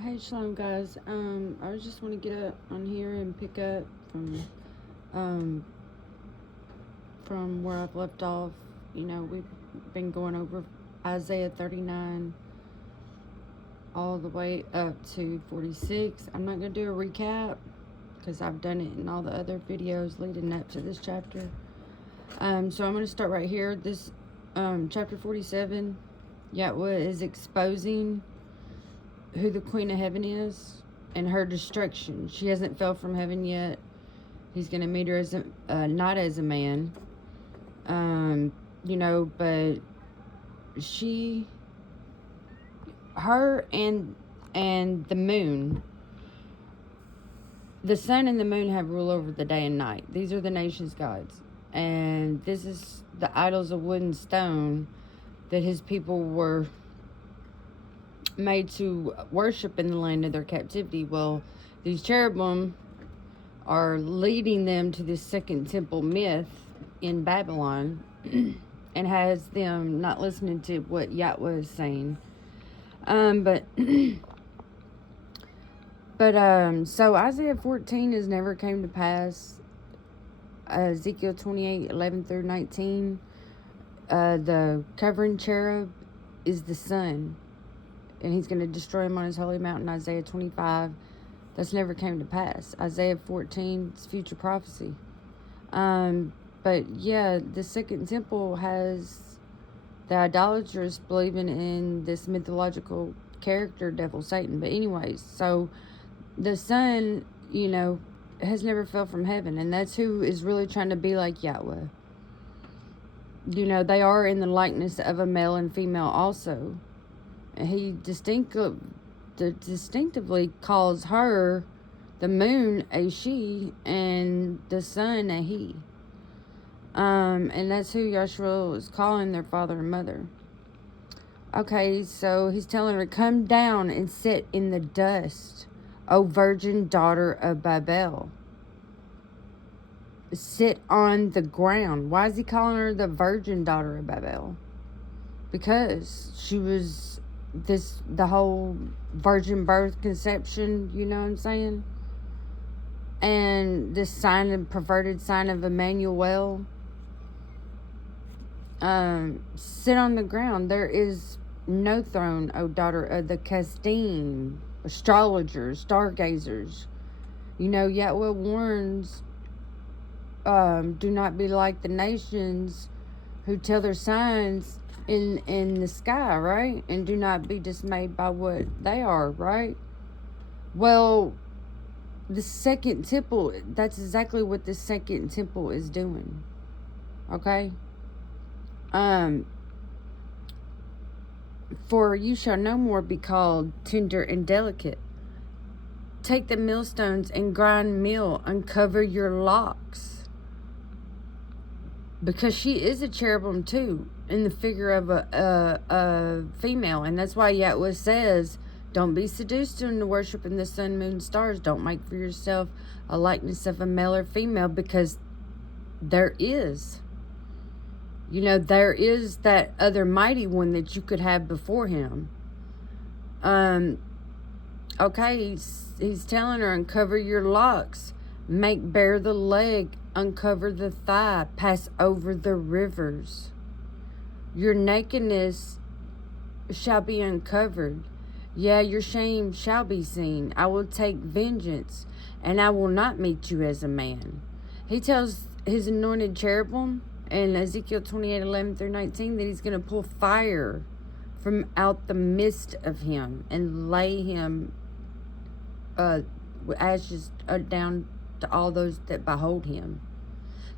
Hey, Shalom, guys. I just want to get up on here and pick up um, from where I've left off. We've been going over Isaiah 39 all the way up to 46. I'm not going to do a recap because I've done it in all the other videos leading up to this chapter. So I'm going to start right here. This chapter 47, Yahweh is exposing who the Queen of Heaven is and her destruction. She hasn't fell from heaven yet. He's going to meet her as not as a man, but her and the moon, the sun and the moon have rule over the day and night. These are the nation's gods, and this is the idols of wood and stone that his people were made to worship in the land of their captivity. Well, these cherubim are leading them to this second temple myth in Babylon and has them not listening to what Yahweh is saying. So Isaiah 14 has never came to pass. Ezekiel 28, 11 through 19, the covering cherub is the sun, and he's going to destroy him on his holy mountain. Isaiah 25, that's never came to pass. Isaiah 14 is future prophecy. But yeah, the second temple has the idolaters believing in this mythological character, devil Satan. But anyways, so the sun, has never fell from heaven, and that's who is really trying to be like Yahweh. They are in the likeness of a male and female also. He distinctively calls her, the moon, a she, and the sun a he. And that's who Yahshua is calling their father and mother. Okay, so he's telling her, come down and sit in the dust, O virgin daughter of Babel. Sit on the ground. Why is he calling her the virgin daughter of Babel? Because she was the whole virgin birth conception, you know what I'm saying? And this perverted sign of Emmanuel. Sit on the ground. There is no throne, O daughter of the kasidym, astrologers, stargazers. Yahweh warns, do not be like the nations who tell their signs in the sky, right? And do not be dismayed by what they are, right? Well, the second temple, that's exactly what the second temple is doing. Okay? For you shall no more be called tender and delicate. Take the millstones and grind meal, uncover your locks. Because she is a cherubim too, in the figure of a female. And that's why Yahweh says, don't be seduced into worshiping the sun, moon, stars. Don't make for yourself a likeness of a male or female, because there is. There is that other mighty one that you could have before him. Okay, he's telling her, uncover your locks, make bare the leg, uncover the thigh, pass over the rivers. Your nakedness shall be uncovered. Yeah, your shame shall be seen. I will take vengeance, and I will not meet you as a man. He tells his anointed cherubim in Ezekiel 28, 11 through 19, that he's going to pull fire from out the midst of him and lay him ashes down to all those that behold him.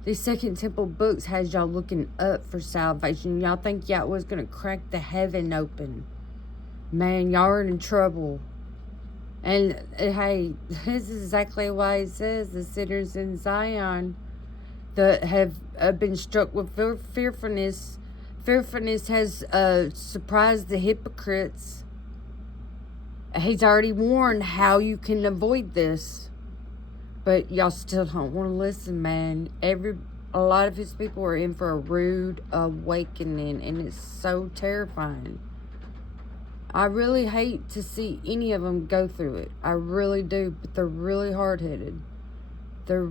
These second temple books has y'all looking up for salvation. Y'all think Yahweh's going to crack the heaven open. Man, y'all are in trouble. And hey, this is exactly why it says the sinners in Zion that have been struck with fearfulness. Fearfulness has surprised the hypocrites. He's already warned how you can avoid this. But y'all still don't want to listen, man. A lot of his people are in for a rude awakening, and it's so terrifying. I really hate to see any of them go through it. I really do, but they're really hard-headed. They're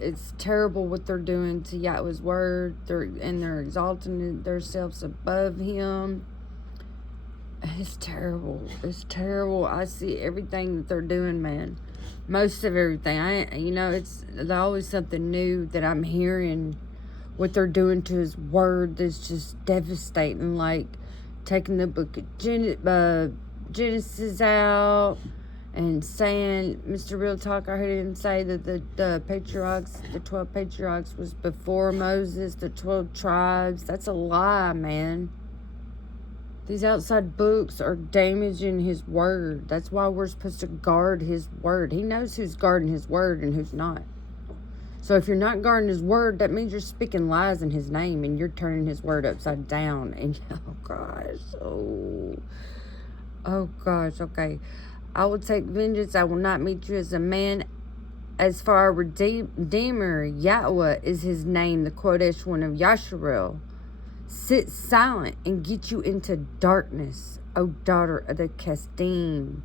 it's terrible what they're doing to Yahweh's word. They're exalting themselves above him. It's terrible. It's terrible. I see everything that they're doing, man. Most of everything. It's there's always something new that I'm hearing. What they're doing to his word that's just devastating. Like taking the book of Genesis out and saying, Mr. Real Talk, I heard him say that the patriarchs, the 12 patriarchs was before Moses, the 12 tribes. That's a lie, man. These outside books are damaging his word. That's why we're supposed to guard his word. He knows who's guarding his word and who's not. So if you're not guarding his word, that means you're speaking lies in his name and you're turning his word upside down. And oh gosh, okay. I will take vengeance. I will not meet you as a man. As for our Redeemer, Yahweh is his name, the Kodesh one of Yasharel. Sit silent and get you into darkness, O daughter of the kasidym.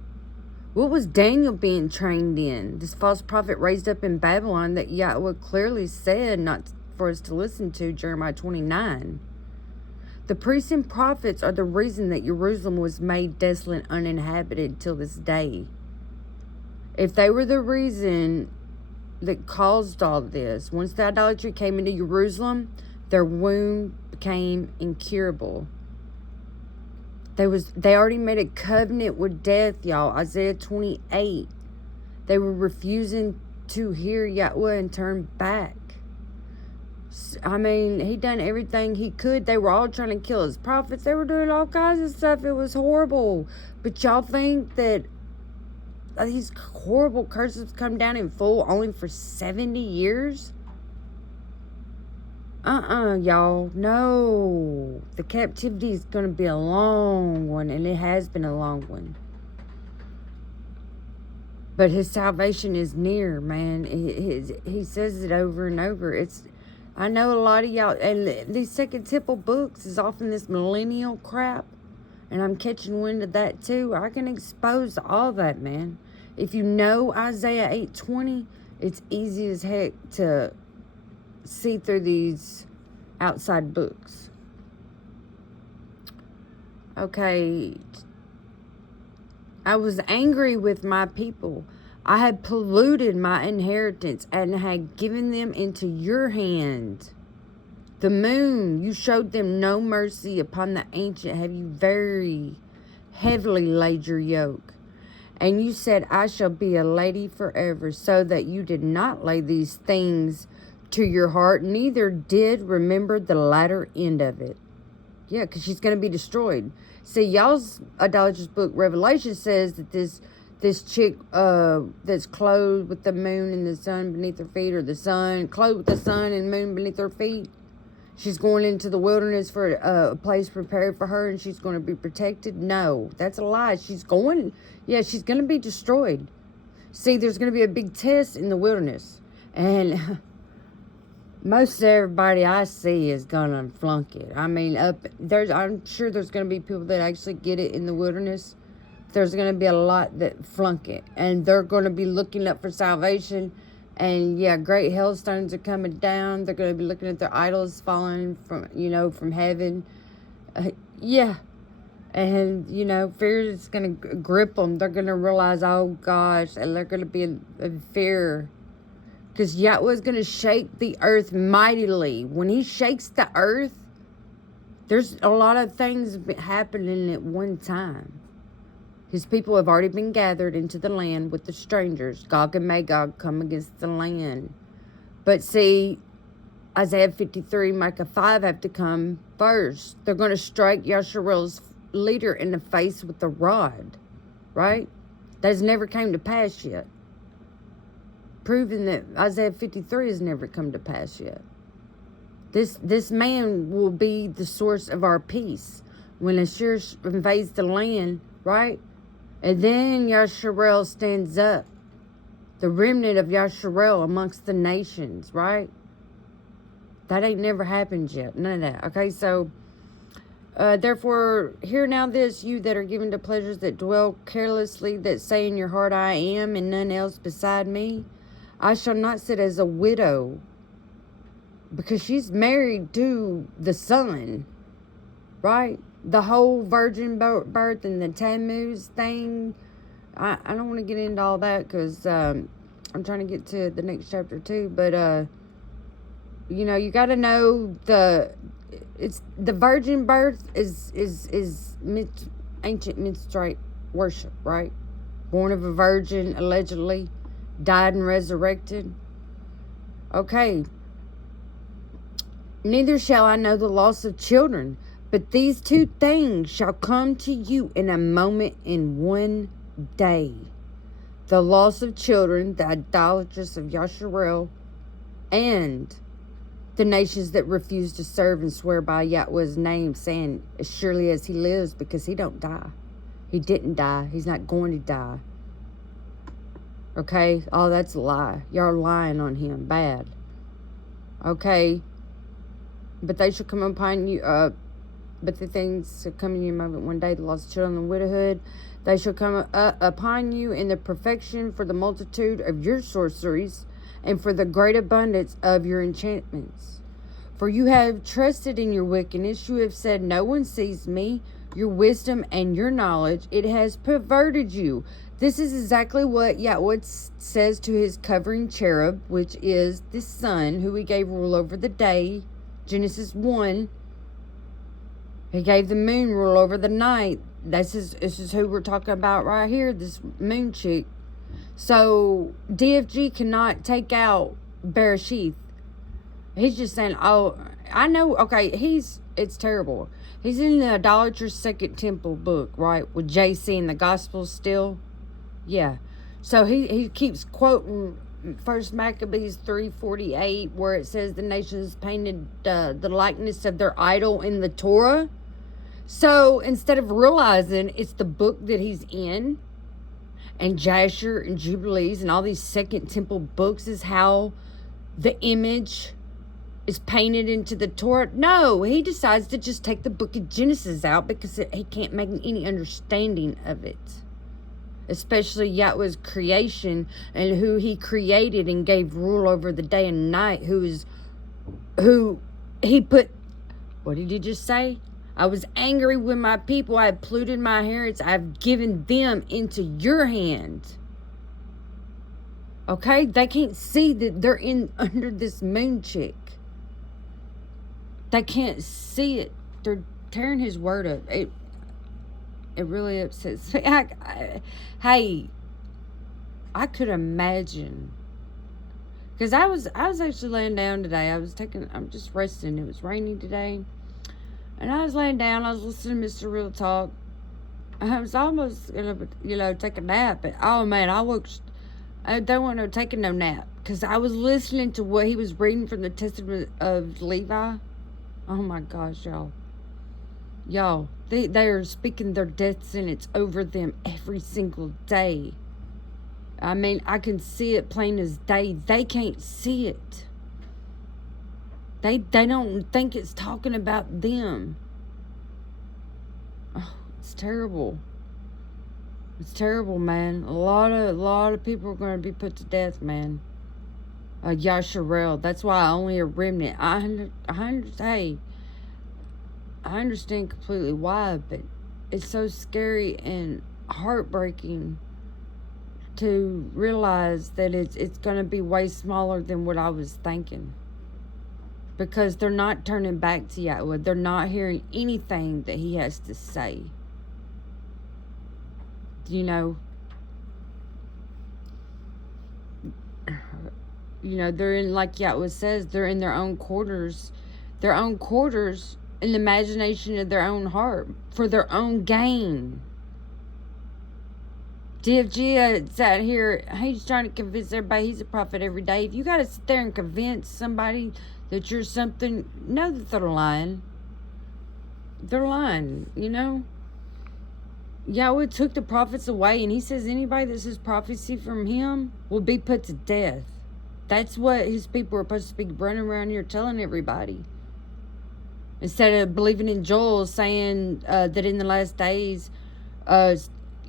What was Daniel being trained in? This false prophet raised up in Babylon that Yahweh clearly said not for us to listen to, Jeremiah 29. The priests and prophets are the reason that Jerusalem was made desolate and uninhabited till this day. If they were the reason that caused all this, once the idolatry came into Jerusalem, their wound became incurable. They already made a covenant with death, y'all. Isaiah 28. They were refusing to hear Yahweh and turn back. I mean, he done everything he could. They were all trying to kill his prophets. They were doing all kinds of stuff. It was horrible. But y'all think that these horrible curses come down in full only for 70 years? Y'all. No. The captivity is going to be a long one, and it has been a long one. But his salvation is near, man. He says it over and over. I know a lot of y'all, and these Second Temple books is often this millennial crap, and I'm catching wind of that too. I can expose all that, man. If you know Isaiah 8:20, it's easy as heck to see through these outside books. Okay. I was angry with my people. I had polluted my inheritance and had given them into your hand. The moon, you showed them no mercy. Upon the ancient have you very heavily laid your yoke. And you said, I shall be a lady forever, so that you did not lay these things to your heart, neither did remember the latter end of it. Yeah, because she's going to be destroyed. See, y'all's idolatrous book, Revelation, says that this chick that's clothed with the moon and the sun beneath her feet, or the sun, clothed with the sun and moon beneath her feet, she's going into the wilderness for a place prepared for her, and she's going to be protected. No, that's a lie. She's going to be destroyed. See, there's going to be a big test in the wilderness, and most everybody I see is going to flunk it. I mean, I'm sure there's going to be people that actually get it in the wilderness. There's going to be a lot that flunk it, and they're going to be looking up for salvation. And yeah, great hailstones are coming down. They're going to be looking at their idols falling from heaven. Yeah. And, fear is going to grip them. They're going to realize, oh gosh, and they're going to be in fear. Because Yahweh's going to shake the earth mightily. When he shakes the earth, there's a lot of things happening at one time. His people have already been gathered into the land with the strangers. Gog and Magog come against the land. But see, Isaiah 53, Micah 5 have to come first. They're going to strike Yasharel's leader in the face with the rod. Right? That has never came to pass yet. Proving that Isaiah 53 has never come to pass yet. This man will be the source of our peace. When Ashur invades the land, right? And then Yasharel stands up. The remnant of Yasharel amongst the nations, right? That ain't never happened yet. None of that. Okay, so Therefore, hear now this, you that are given to pleasures that dwell carelessly, that say in your heart, I am, and none else beside me. I shall not sit as a widow, because she's married to the Son, right? The whole virgin birth and the Tammuz thing. I don't want to get into all that, because I'm trying to get to the next chapter too. But, you know, you got to know it's the virgin birth is ancient menstruate worship, right? Born of a virgin, allegedly, died and resurrected. Okay. Neither shall I know the loss of children, but these two things shall come to you in a moment, in one day. The loss of children, the idolatrous of Yasharel, and the nations that refuse to serve and swear by Yahweh's name, saying, as surely as he lives, because he don't die. He didn't die. He's not going to die. Okay? Oh, that's a lie. Y'all are lying on him. Bad. Okay? But they shall come upon you, but the things shall come in your moment one day, the lost children and widowhood. They shall come upon you in the perfection for the multitude of your sorceries, and for the great abundance of your enchantments. For you have trusted in your wickedness. You have said, no one sees me. Your wisdom and your knowledge, it has perverted you. This is exactly what Yahweh says to his covering cherub, which is the sun, who he gave rule over the day. Genesis 1. He gave the moon rule over the night. This is who we're talking about right here, this moon chick. So, DFG cannot take out Bereshith. He's just saying, oh, I know, okay, it's terrible. He's in the idolatrous Second Temple book, right, with JC and the Gospels still. Yeah. So, he keeps quoting First Maccabees 3:48, where it says the nations painted the likeness of their idol in the Torah. So, instead of realizing it's the book that he's in, and Jasher and Jubilees and all these Second Temple books is how the image is painted into the Torah. No, he decides to just take the book of Genesis out because he can't make any understanding of it. Especially Yahweh's creation and who he created and gave rule over the day and night. Who he put, what did he just say? I was angry with my people. I have polluted my inheritance. I've given them into your hand. Okay? They can't see that they're under this moon chick. They can't see it. They're tearing his word up. It really upsets me. Hey, I could imagine. Because I was actually laying down today. I'm just resting. It was rainy today. And I was laying down, I was listening to Mr. Real Talk. I was almost going to, take a nap. But, oh, man, I don't want to take no nap. Because I was listening to what he was reading from the Testament of Levi. Oh, my gosh, y'all. Y'all, they are speaking their death sentence over them every single day. I mean, I can see it plain as day. They can't see it. They don't think it's talking about them. Oh, it's terrible. It's terrible, man. A lot of people are going to be put to death, man. Yasharel. That's why only a remnant. I understand completely why, but it's so scary and heartbreaking to realize that it's going to be way smaller than what I was thinking. Because they're not turning back to Yahweh. They're not hearing anything that he has to say. They're in, like Yahweh says, they're in their own quarters. Their own quarters in the imagination of their own heart. For their own gain. DFG sat here, he's trying to convince everybody he's a prophet every day. If you got to sit there and convince somebody that you're something, know that they're lying. They're lying, Yahweh took the prophets away, and he says anybody that says prophecy from him will be put to death. That's what his people are supposed to be running around here telling everybody. Instead of believing in Joel saying that in the last days,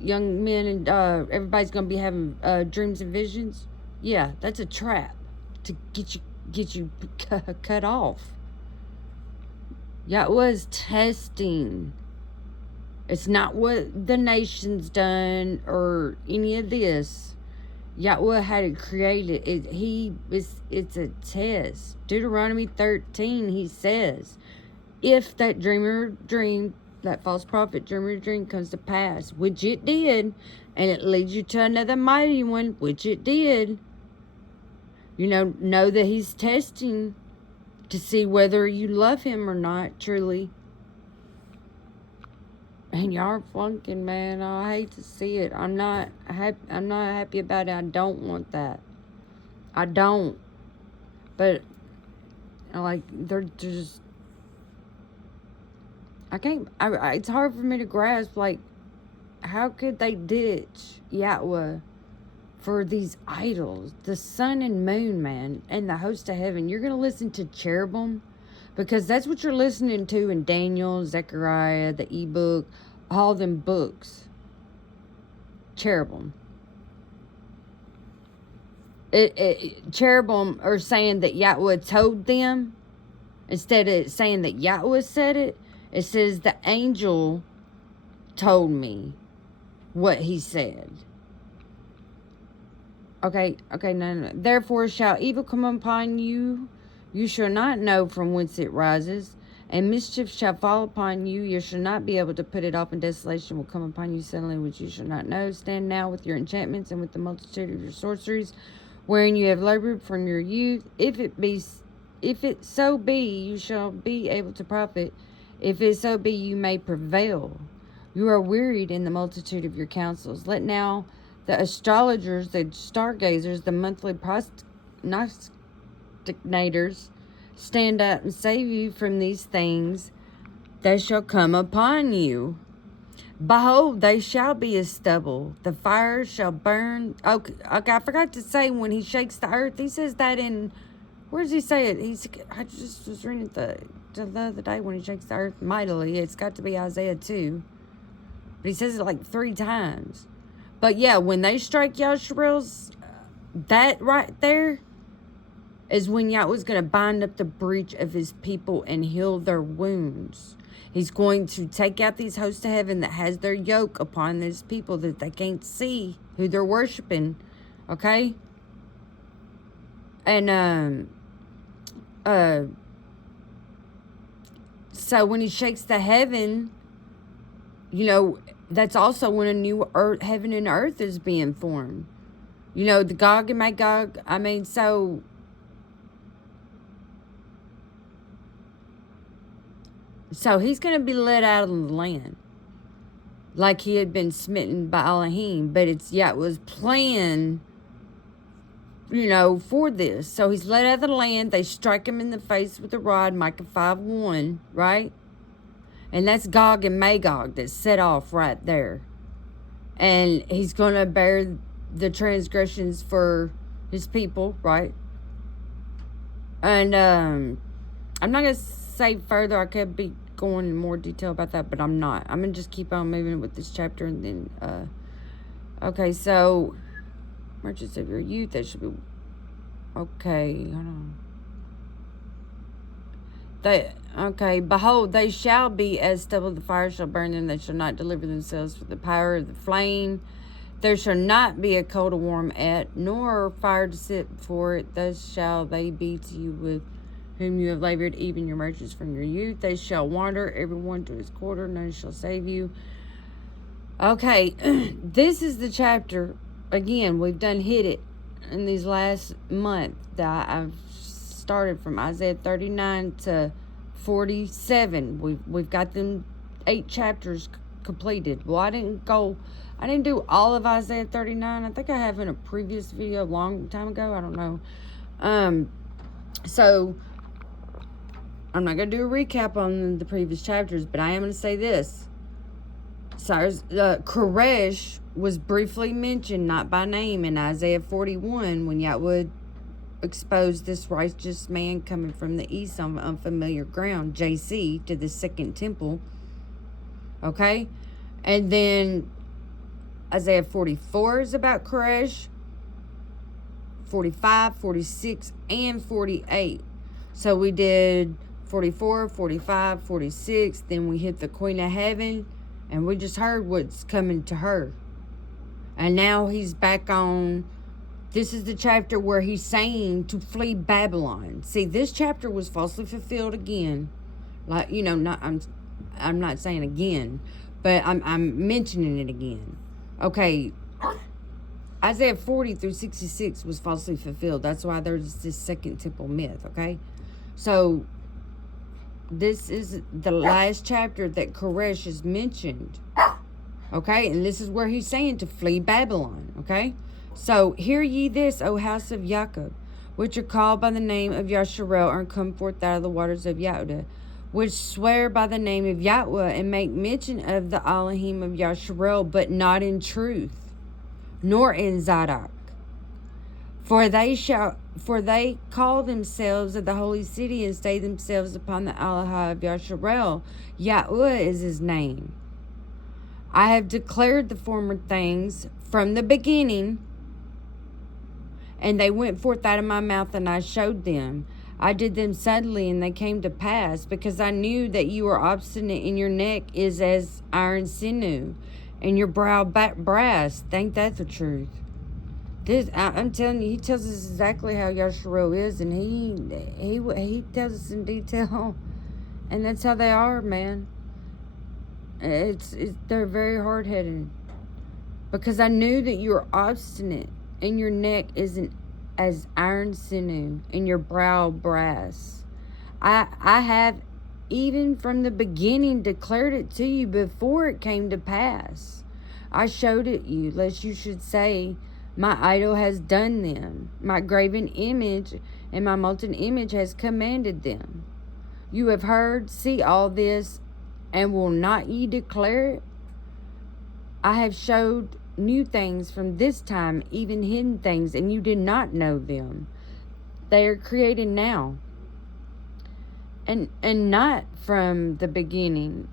young men and everybody's going to be having dreams and visions. Yeah, that's a trap to get you cut off. Yahweh is testing. It's not what the nation's done or any of this. Yahweh had it created. It's a test. Deuteronomy 13, he says, if that that false prophet dreamer dream comes to pass, which it did, and it leads you to another mighty one, which it did, know that he's testing to see whether you love him or not, truly. And y'all are flunking, man. I hate to see it. I'm not happy about it. I don't want that. I don't. But, like, they're just... it's hard for me to grasp, like, how could they ditch Yahweh for these idols? The sun and moon, man, and the host of heaven. You're going to listen to cherubim? Because that's what you're listening to in Daniel, Zechariah, the ebook, all them books. Cherubim. Cherubim are saying that Yahweh told them. Instead of saying that Yahweh said it, it says the angel told me what he said. Okay, no. Therefore shall evil come upon you. You shall not know from whence it rises. And mischief shall fall upon you. You shall not be able to put it off, and desolation will come upon you suddenly, which you shall not know. Stand now with your enchantments and with the multitude of your sorceries, wherein you have labored from your youth. If it so be, you shall be able to profit. If it so be, you may prevail. You are wearied in the multitude of your counsels. Let now the astrologers, the stargazers, the monthly prognosticators stand up and save you from these things that shall come upon you. Behold, they shall be as stubble. The fire shall burn. Okay, I forgot to say when he shakes the earth, he says that in... Where does he say it? I just was reading it the other day when he shakes the earth mightily. It's got to be Isaiah 2. But he says it like 3 times. But yeah, when they strike Yasharel's, that right there is when Yahweh's going to bind up the breach of his people and heal their wounds. He's going to take out these hosts of heaven that has their yoke upon these people that they can't see who they're worshiping. Okay? And, so when he shakes the heaven, that's also when a new earth, heaven and earth is being formed. The Gog and Magog. I mean, so he's going to be let out of the land like he had been smitten by Elohim. But it was planned, for this. So he's let out of the land. They strike him in the face with a rod, Micah 5:1, right? And that's Gog and Magog that's set off right there. And he's going to bear the transgressions for his people, right? And I'm not going to say further. I could be going in more detail about that, but I'm not. I'm going to just keep on moving with this chapter. And then, okay, so, merchants of your youth, they should be, okay, hold on. Behold, they shall be as stubble, the fire shall burn them, they shall not deliver themselves for the power of the flame. There shall not be a coal to warm at, nor fire to sit before it. Thus shall they be to you with whom you have labored, even your merchants from your youth. They shall wander, every one to his quarter, none shall save you. Okay, this is the chapter. Again, we've done hit it in these last month that I've started from Isaiah 39 to 47. We've got them 8 chapters completed. Well, I didn't do all of Isaiah 39. I think I have in a previous video a long time ago. I don't know. So I'm not going to do a recap on the previous chapters, but I am going to say this. Koresh was briefly mentioned, not by name, in Isaiah 41 when Yahweh expose this righteous man coming from the east on unfamiliar ground, JC, to the second temple. Okay? And then Isaiah 44 is about Koresh. 45, 46, and 48. So we did 44, 45, 46. Then we hit the Queen of Heaven. And we just heard what's coming to her. And now he's back on. This is the chapter where he's saying to flee Babylon. See, this chapter was falsely fulfilled again. Like, you know, I'm not saying again, but I'm mentioning it again. Okay. Isaiah 40 through 66 was falsely fulfilled. That's why there's this second temple myth, okay? So, this is the last chapter that Koresh is mentioned, okay? And this is where he's saying to flee Babylon, okay? So, hear ye this, O house of Jacob, which are called by the name of Yasharel, and come forth out of the waters of Yehuda, which swear by the name of Yahweh, and make mention of the Elohim of Yasharel, but not in truth, nor in Zadok. For they call themselves of the holy city, and stay themselves upon the Elohim of Yasharel. Yahweh is his name. I have declared the former things from the beginning, and they went forth out of my mouth, and I showed them. I did them suddenly, and they came to pass, because I knew that you are obstinate, and your neck is as iron sinew, and your brow brass. Think that the truth. I'm telling you, he tells us exactly how Yasharel is, and he tells us in detail, and that's how they are, man. They're very hard-headed, because I knew that you are obstinate, and your neck isn't as iron sinew, and your brow brass. I have even from the beginning declared it to you before it came to pass. I showed it you, lest you should say, my idol has done them. My graven image and my molten image has commanded them. You have heard, see all this, and will not ye declare it? I have showed new things from this time, even hidden things, and you did not know them. They are created now, and not from the beginning,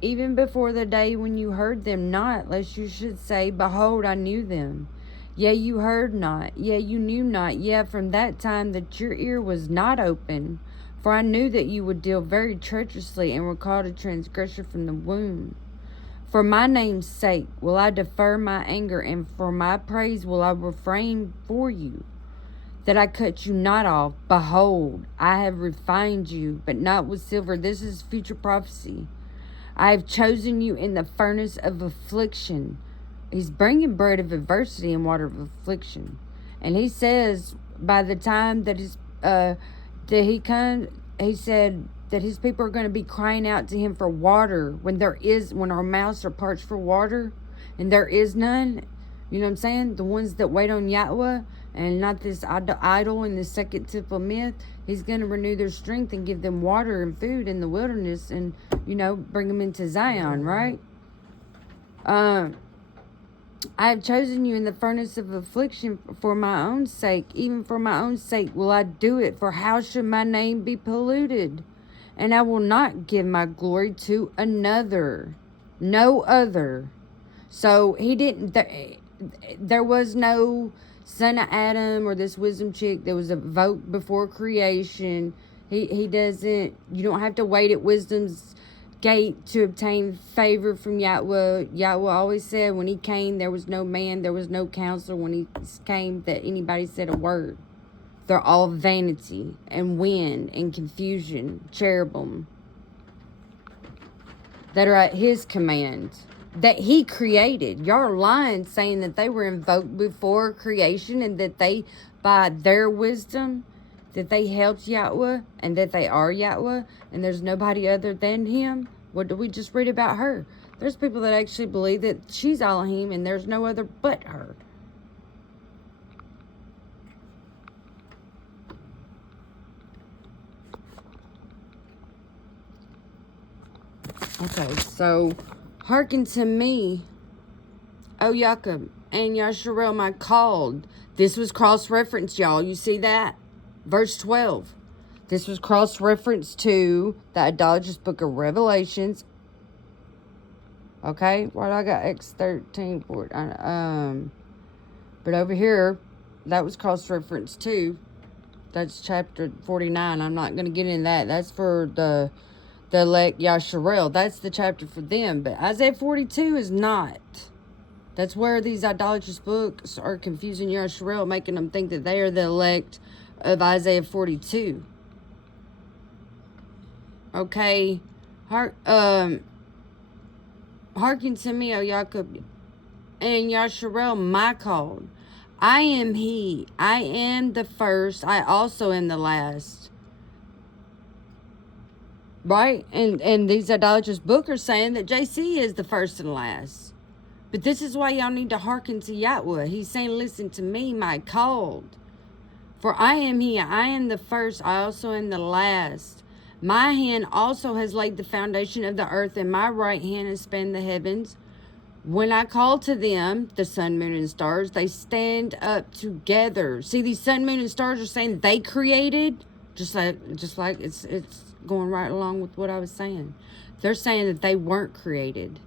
even before the day when you heard them not, lest you should say, behold, I knew them. Yea, you heard not, yea, you knew not, yea, from that time that your ear was not open, for I knew that you would deal very treacherously, and were called a transgressor from the womb. For my name's sake will I defer my anger, and for my praise will I refrain for you, that I cut you not off. Behold, I have refined you, but not with silver. This is future prophecy. I have chosen you in the furnace of affliction. He's bringing bread of adversity and water of affliction. And he says, by the time that he comes, he said that his people are going to be crying out to him for water when our mouths are parched for water, and there is none. You know what I'm saying? The ones that wait on Yahweh, and not this idol in the second temple myth. He's going to renew their strength and give them water and food in the wilderness, and, bring them into Zion, right? I have chosen you in the furnace of affliction for my own sake. Even for my own sake will I do it. For how should my name be polluted? And I will not give my glory to another. No other. So he didn't. There was no son of Adam or this wisdom chick. There was a vote before creation. He doesn't. You don't have to wait at wisdom's gate to obtain favor from Yahweh. Yahweh always said when he came, there was no man, there was no counselor when he came that anybody said a word. They're all vanity and wind and confusion, cherubim, that are at his command, that he created. Y'all are lying, saying that they were invoked before creation, and that they, by their wisdom, that they helped Yahweh, and that they are Yahweh, and there's nobody other than him. What did we just read about her? There's people that actually believe that she's Elohim, and there's no other but her. Okay, so hearken to me, O Jacob, and Yasharel my called. This was cross-referenced, y'all. You see that? Verse 12. This was cross-referenced to the idolatrous book of Revelations. Okay, well, I got X13 for it. But over here, that was cross-referenced too. That's chapter 49. I'm not going to get into that. That's for the elect Yasharel. That's the chapter for them. But Isaiah 42 is not. That's where these idolatrous books are confusing Yasharel, making them think that they are the elect of Isaiah 42. Okay, hearken to me, O Jacob, and Yasharel, my called. I am he. I am the first. I also am the last. Right? And these idolatrous books are saying that JC is the first and last. But this is why y'all need to hearken to Yahweh. He's saying, listen to me, my called. For I am he. I am the first. I also am the last. My hand also has laid the foundation of the earth, and my right hand has spanned the heavens. When I call to them, the sun, moon, and stars, they stand up together. See, these sun, moon, and stars are saying they created, just like it's going right along with what I was saying. They're saying that they weren't created.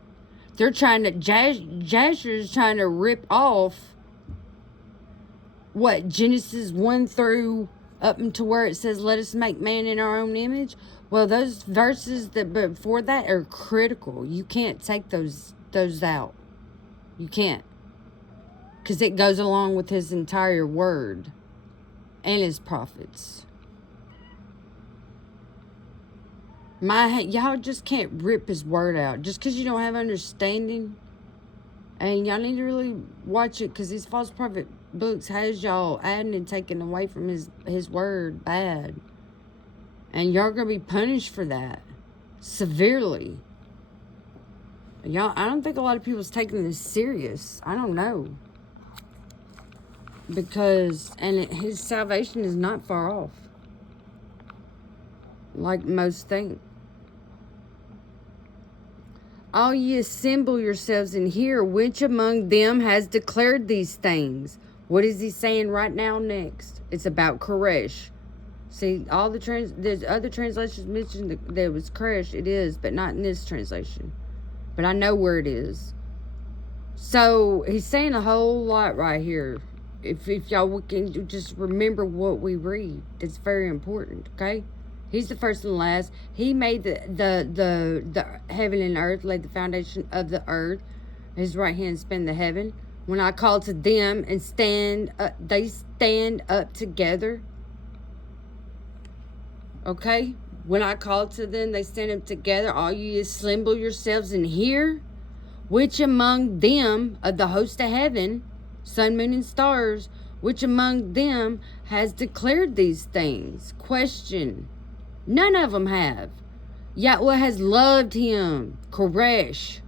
They're trying to, Jasher is trying to rip off what, Genesis 1 through up into where it says, let us make man in our own image. Well, those verses that before that are critical. You can't take those out. You can't. Because it goes along with his entire word and his prophets. Y'all just can't rip his word out. Just because you don't have understanding. And y'all need to really watch it, because these false prophet books has y'all adding and taking away from his word bad. And y'all going to be punished for that. Severely. Y'all, I don't think a lot of people's taking this serious. I don't know. Because, his salvation is not far off. Like most think. All ye assemble yourselves and hear, which among them has declared these things. What is he saying right now next? It's about Koresh. See, all there's other translations mentioned that it was Koresh. It is, but not in this translation. But I know where it is. So, he's saying a whole lot right here. If y'all can just remember what we read. It's very important, okay? He's the first and last. He made the heaven and earth, laid the foundation of the earth. His right hand spanned the heaven. When I call to them and they stand up together. Okay? When I call to them, they stand up together. All you assemble yourselves and hear. Which among them of the host of heaven, sun, moon, and stars, which among them has declared these things? Question. None of them have. Yahweh has loved him. Koresh.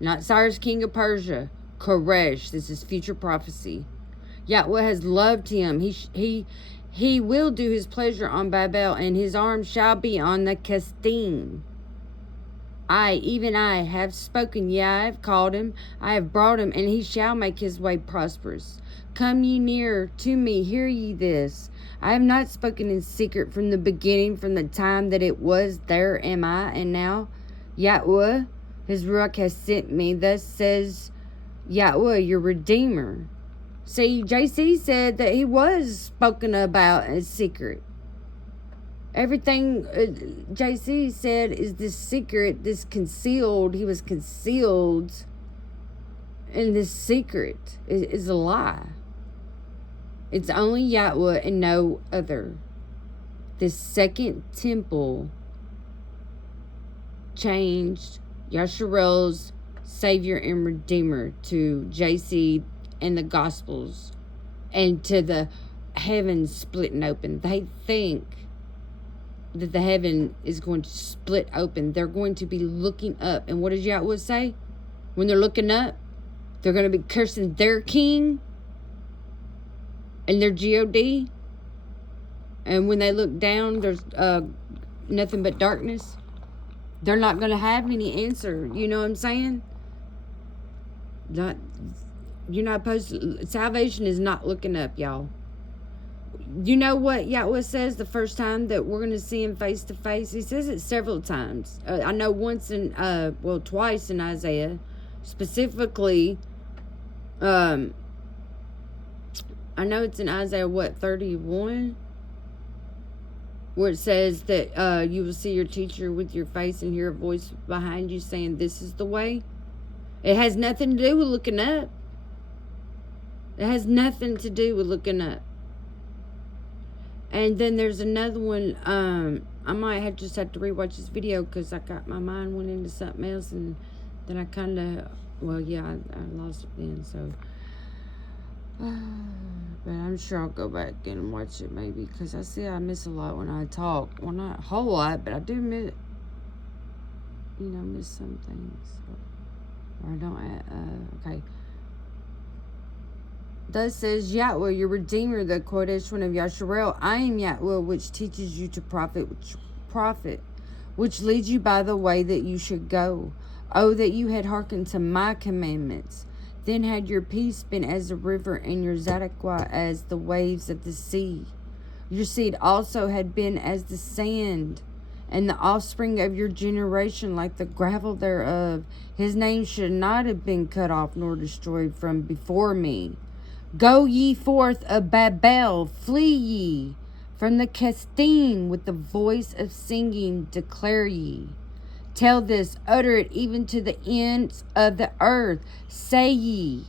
Not Cyrus, king of Persia. Koresh. This is future prophecy. Yahweh has loved him. He will do his pleasure on Babel, and his arm shall be on the kasidym. I, even I, have spoken. Yea, I have called him. I have brought him, and he shall make his way prosperous. Come ye near to me. Hear ye this. I have not spoken in secret from the beginning, from the time that it was. There am I, and now Yahweh, his Ruach, has sent me. Thus says Yahweh, your Redeemer. See, JC said that he was spoken about as secret. Everything JC said is this secret, this concealed. He was concealed. And this secret is a lie. It's only Yahweh and no other. This second temple changed Yasharel's Savior and Redeemer to JC and the Gospels and to the heavens splitting open. They think that the heaven is going to split open. They're going to be looking up. And what does Yahweh say? When they're looking up, they're going to be cursing their king and their God. And when they look down, there's nothing but darkness. They're not going to have any answer. You know what I'm saying? You're not supposed to. Salvation is not looking up, y'all. You know what Yahweh says the first time that we're going to see him face to face? He says it several times. I know once twice in Isaiah. Specifically, I know it's in Isaiah, 31? Where it says that you will see your teacher with your face and hear a voice behind you saying, this is the way. It has nothing to do with looking up. It has nothing to do with looking up. And then there's another one. I might just have to rewatch this video because my mind went into something else, and then I kind of, I lost it then. So, but I'm sure I'll go back and watch it maybe, because I miss a lot when I talk. Well, not a whole lot, but I do miss some things. Or I don't. Okay. Thus says Yahweh, your Redeemer, the Kodesh one of Yasharel. I am Yahweh, which teaches you to profit, which leads you by the way that you should go. Oh, that you had hearkened to my commandments. Then had your peace been as a river, and your Zadokah as the waves of the sea. Your seed also had been as the sand, and the offspring of your generation like the gravel thereof. His name should not have been cut off nor destroyed from before me. Go ye forth of Babel, flee ye from the kasidym with the voice of singing, declare ye. Tell this, utter it even to the ends of the earth. Say ye,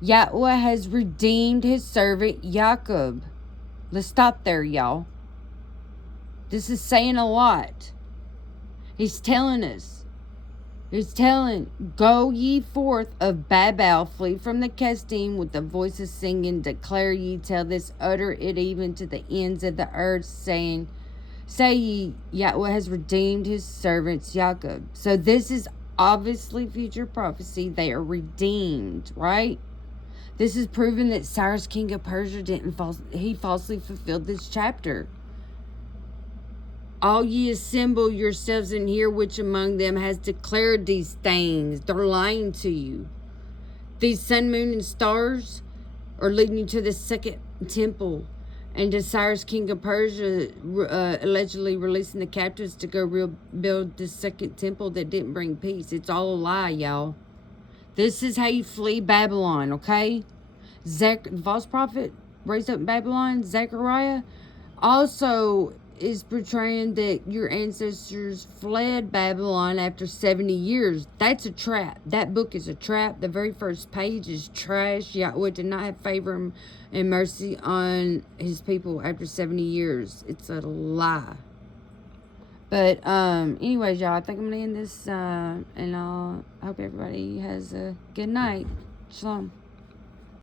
Yahweh has redeemed his servant Jacob. Let's stop there, y'all. This is saying a lot. He's telling us. He's telling, go ye forth of Babel, flee from the kasidym with the voice of singing, declare ye, tell this, utter it even to the ends of the earth, saying, say ye, Yahweh has redeemed his servants Jacob. So this is obviously future prophecy. They are redeemed, right? This is proven that Cyrus, king of Persia, he falsely fulfilled this chapter. All ye assemble yourselves and hear which among them has declared these things. They're lying to you. These sun, moon, and stars are leading you to the second temple. And to Cyrus, king of Persia, allegedly releasing the captives to go build the second temple that didn't bring peace. It's all a lie, y'all. This is how you flee Babylon, okay? The false prophet raised up in Babylon, Zechariah, also is portraying that your ancestors fled Babylon after 70 years. That's a trap. That book is a trap. The very first page is trash. Yahweh did not have favor and mercy on his people after 70 years. It's a lie. But anyways, y'all, I think I'm going to end this, and I hope everybody has a good night. Shalom.